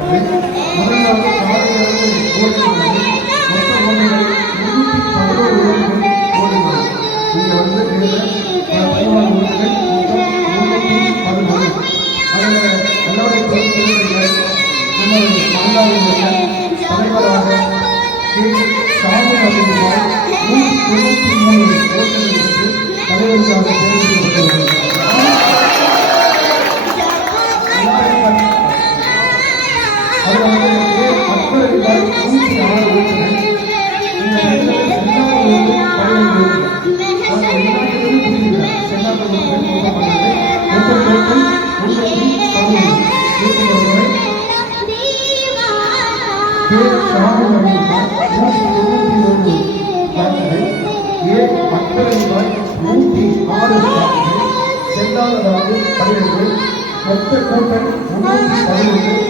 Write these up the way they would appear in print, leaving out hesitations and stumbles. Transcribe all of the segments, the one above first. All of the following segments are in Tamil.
முதலாவது காலையிலிருந்து ஓடினார்கள். மொத்த ஓடிகள் 311 ஓடினார். இங்க வந்து பதினாறு ஓடிகள் மொத்தம் 311. அதில் எல்லாருடைய தலைவராக சாமி அவர்களால் 193 ஓட்டங்கள் எடுத்து தலைவருக்காக தேர்ந்தெடுக்கப்பட்டுள்ளது. செல்லாததாவது 12 மொத்த கூட்டம் 317 பெற்ற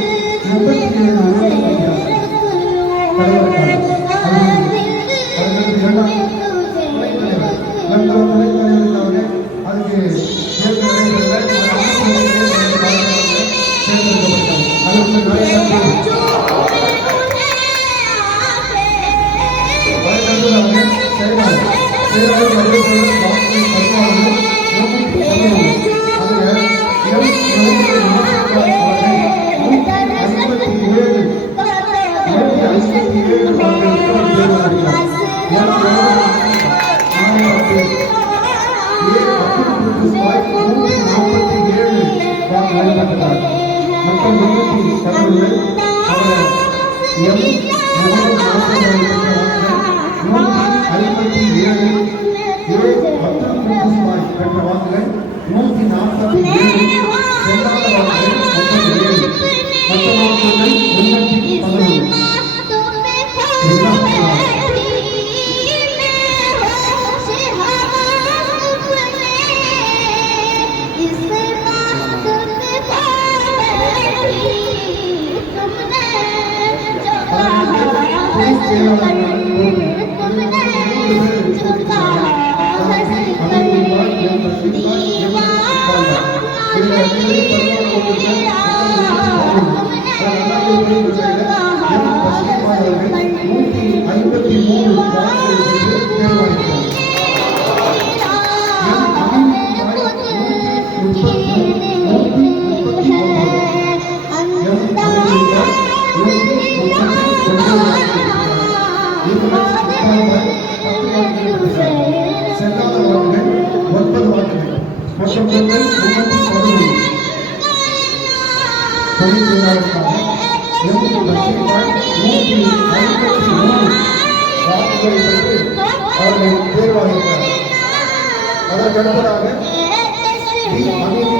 வாக்குகள் 147 செல்லாத வாக்குகள் 37 மொத்த வாக்குகள் 311. அதற்கடுத்ததாக அமீர்